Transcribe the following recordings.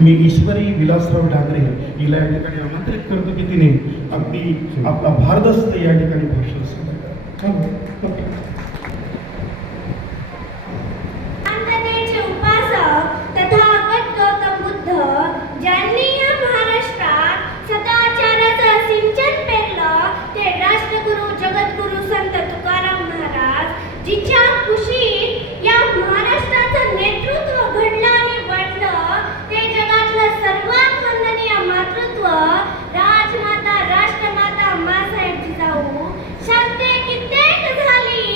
मी ईश्वरी विलासराव डांगरे हिला या ठिकाणी आमंत्रित करतो की तिने अगदी आपला भारदस्त या ठिकाणी भाषण सादर करा. शांततेचे उपासक तथागत गौतम बुद्ध ज्यांनी या महाराष्ट्रात सदाचाराचं सिंचन पेरलं ते राष्ट्रगुरु जगद्गुरु संत तुकाराम महाराज जिच्या कुशीत या महाराष्ट्राचं नेतृत्व घडलं आणि वाढलं ते जगातलं सर्वात वंदनीय मातृत्व राजमाता राष्ट्रमाता माँसाहेब जिजाऊ. शब्दे कित्येक झाली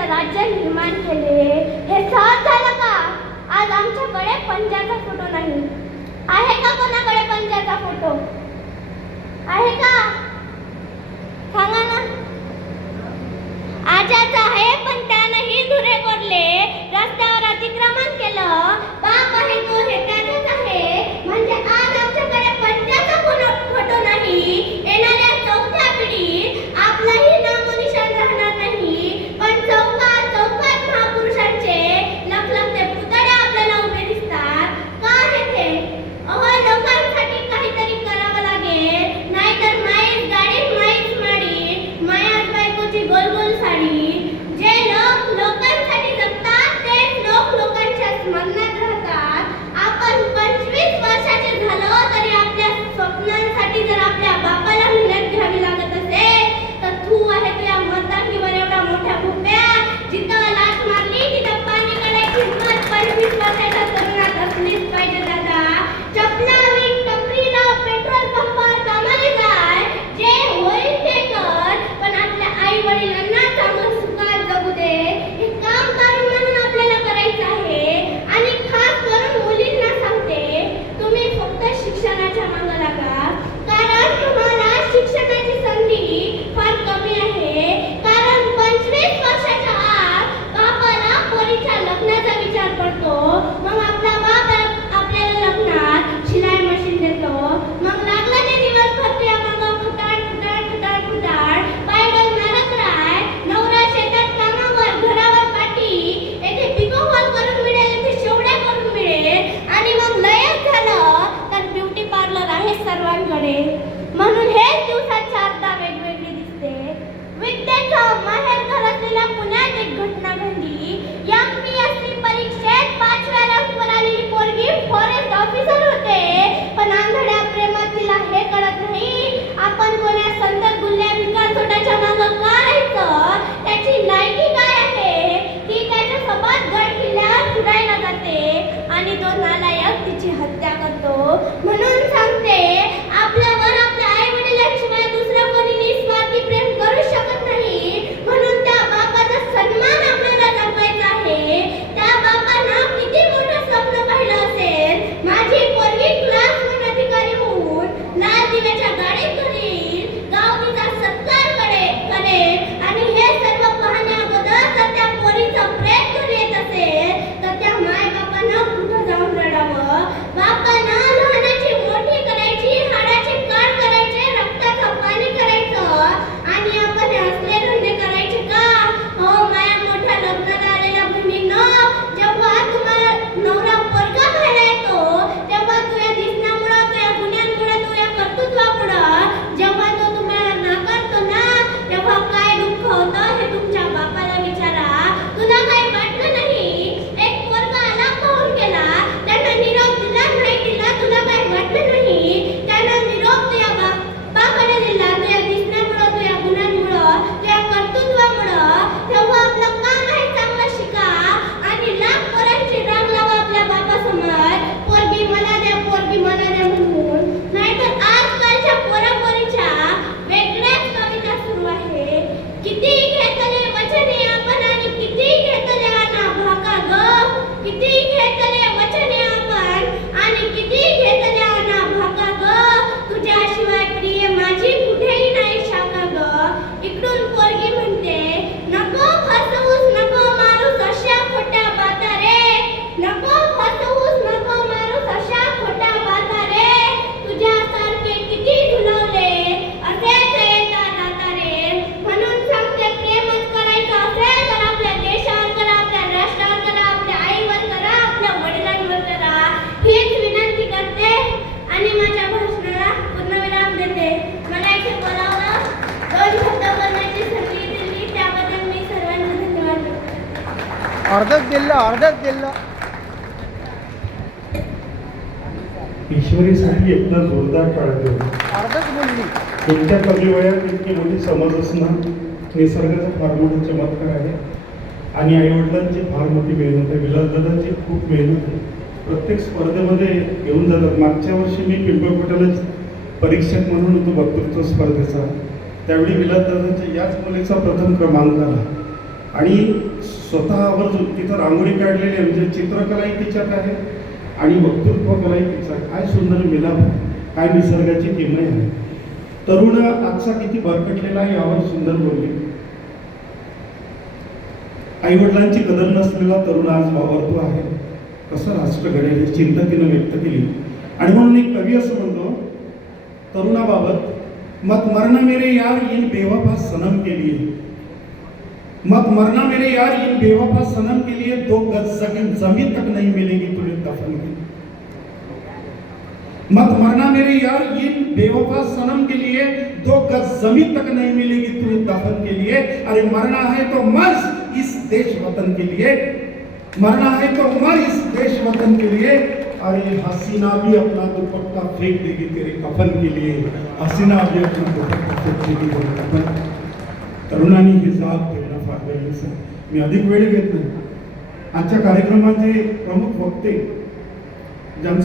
समृद्धीचं राज्य निर्माण केले. हे सहज झालं का? आज आमच्याकडे पंजाचा फोटो नाही. आहे का कोणाकडे पंजाचा फोटो? आहे का? सांगा ना. आजाच आहे, पण त्यानंही धुरे कोरले, रस्त्यावर अतिक्रमण केलं. बाप आहे तो हे त्याचंच आहे. म्हणजे आज आमच्याकडे पंजाचा फोटो नाही. येणाऱ्या चौथ्या पिढीत आपलाही नामोनिशाण राहणार नाही. पण चौकात चौकात महापुरुषांचे लखलखते पुतळे आपल्याला उभे दिसतात. का आहे ते? अहो, लोकांसाठी काहीतरी करावं लागेल. नाहीतर माईच गाडी, माईच माडी, मायाच बायकोची गोल गोल साडी. जे लोक लोकांसाठी जगतात तेच लोक लोकांच्या स्मरणात राहतात. आपण 25 वर्षाचे झालो तरी आपल्या स्वप्नांसाठी जर आपल्या बापाला मेहनत घ्यावी लागत असेल तर तू आहे तुझ्या मतदाकीवर एवढा मोठ्या भुप्या. जिथं लाथ मारली तिथं पाणी काढायची हिंमत 25 वर्षाच्या तरुणात असलीच पाहिजे दादा. चपला विक, टपरी लाव, पेट्रोल पंपावर कामाला जाय, जे होईल ते कर, पण आपल्या आई वडिलांना चांगलं सुखात जगू दे. हे काम करून म्हणून आपल्याला करायचं आहे. आणि खास करून मुलींना सांगते, तुम्ही फक्त शिक्षणाच्या मागे लागा. कारण तुम्हाला शिक्षणाची संधी फार कमी आहे. कारण 25 वर्षाच्या आत बापाला पोरीच्या लग्नाचा विचार पडतो. मग आपला बाप आपल्याला लग्नात शिलाई मशीन देतो. मग लागला ते दिवसभर तुझ्या मागं खुटाड खुटाड खुटाड खुटाड पायडल मारत राय. नवरा शेतात कामावर, घरावर पाठी, येथे पिको फॉल करून मिळेल, येथे शेवड्या करून मिळेल. आणि मग लयच झालं तर ब्युटी पार्लर आहे सर्वांकडे. म्हणून हेच दिवसात चारदा वेगवेगळी दिसते. विद्येचं माहेर घर असलेल्या पुण्यात एक घटना घडली. MPSC परीक्षेत 5व्या रँकवर आलेली पोरगी फॉरेस्ट ऑफिसर होते. पण आंधळ्या प्रेमात तिला हे कळत नाही आपण कोण्या संत गुल्ल्या भिकार सोटाच्या मागं का राहायचं. त्याची लायकी काय आहे. ती त्याच्यासोबत गड किल्ल्यावर फिरायला जाते आणि तो नालायक तिची हत्या करतो. म्हणून सांगते, आपल्यावर आपल्या आई वडिलांशिवाय दुसरं कोणी निस्वार्थी प्रेम करू शकत नाही. म्हणून त्या बापाचा सन्मान आपल्याला जपवायचा आहे. त्या बापानं किती मोठं स्वप्न पाहिलं असेल. माझी पोरगी क्लास 1 अधिकारी होऊन लाल दिव्याच्या गाडीत करील, गाव तिचा सत्कार करेल. आणि हे सर्व पाहण्या अगोदर जर त्या पोरीचं प्रेम घरी येत असेल तर त्या माय बापानं कुठं जाऊन रडावं. बापानं लहानाची मोठी करायची, हाडाची काढ करायचे, रक्ताचं पाणी करायचं आणि आपण असले धंदे करायचे का? हो माया मोठ्या लग्नाला आलेल्या बहिणींनो, जेव्हा तुम्हाला नवरा पोरगा पाहायला येतो तेव्हा तुझ्या दिसण्यामुळं, तुझ्या गुन्ह्यांमुळं, तुझ्या कर्तृत्वामुळं जेव्हा तो तुम्हाला नाकारतो ना तेव्हा काय दुःख होतं हे तुमच्या बापाला विचारा. तुला काही वाटलं नाही? एक पोरगा आला, पाहून गेला, त्यानं निरोप दिला, नाही दिला, तुला काही वाटलं नाही? त्यानं निरोप तुझ्या बापाकडे दिला तुझ्या दिसण्यामुळं, तुझ्या गुन्ह्यांमुळं, तुझ्या कर्तृत्वामुळं. तेव्हा आपलं काम आहे चांगलं शिका आणि लाख पोरांची रांग लावा आपल्या बापासमोर, पोरगी मला द्या, पोरगी मला द्या म्हणून. नाहीतर आजकालच्या पोरापोरीच्या वेगळ्याच कविता सुरू आहे. किती घेतले वचने आपण आणि किती घेतले ना भाका ग. किती घेतले वचने आपण आणि किती घेतले ना भाका ग. तुझ्याशिवाय प्रिय माझी कुठेही नाही शाखा ग. इकडून पोरगी म्हणते, नको फसवूस, नको मारूस अशा खोट्या बाता रे. नको फसवूस, नको मारूस अशा खोट्या बाता रे. तुझ्यासारखे किती झुलवले, असेच येता जाता रे. म्हणून सांगते, प्रेमच करायचं असेल तर आपल्या देशावर करा, आपल्या राष्ट्रावर करा, आपल्या आईवर करा, आपल्या वडिलांवर करा. हीच विनंती करते आणि माझ्या भाषणाला पूर्णविराम देते. मला इथे बोलावलं, 2 शब्द बोलण्याची संधी दिली त्याबद्दल मी सर्वांना धन्यवाद देते. अर्धच दिलं. ईश्वरीसाठी एकदा जोरदार टाळ्या देऊ. अर्धच बोलली. इतक्या कमी वयात इतकी मोठी समज असणं निसर्गाचा फार मोठा चमत्कार आहे. आणि आईवडिलांची फार मोठी मेहनत आहे. विलासदादांची खूप मेहनत आहे. प्रत्येक स्पर्धेमध्ये घेऊन जातात. मागच्या वर्षी मी पिंपळपटाला परीक्षक म्हणून होतो वक्तृत्व स्पर्धेचा. त्यावेळी विलासदादांच्या याच मुलीचा प्रथम क्रमांक आला. आणि स्वतःवर तिथं रांगोळी काढलेली आहे, म्हणजे चित्रकलाही तिच्यात आहे आणि वक्तृत्व कलाही तिच्यात. काय सुंदर मिलाप, काय निसर्गाची किमया आहे. तरुण आजचा किती भरकटलेला आहे यावर सुंदर बोलली. आईवडिलांची कदर नसलेला तरुण आज वावरतो आहे, कसं राष्ट्र घडेल ही चिंता तिनं व्यक्त केली. आणि म्हणून एक कवी असं म्हणतो तरुणाबाबत, मत मरना मेरे यार इन बेवफा सनम के लिए, मत मरना मेरे यार इन बेवफा सनम के लिए, 2 गज जमीन तक नहीं मिलेगी तुम्हें दफन के. मत मरना मेरे यार इन बेवफा सनम के लिए, 2 गज जमीन तक नहीं मिलेगी तुम्हें दफन के लिए. अरे मरना है तो मर इस देश वतन के लिए, मरना है तो मर इस देश वतन के लिए. अरे हसीना भी अपना दुपट्टा फेंक देगी तेरे कफन के लिए, हसीना भी अपना दुपट्टा फेंक देगी तेरे कफन. तरुणांनी ही जाग ठेवणं फार गरजेचं आहे. मी अधिक वेळ घेत नाही. आजच्या कार्यक्रमाचे प्रमुख वक्ते ज्यांचं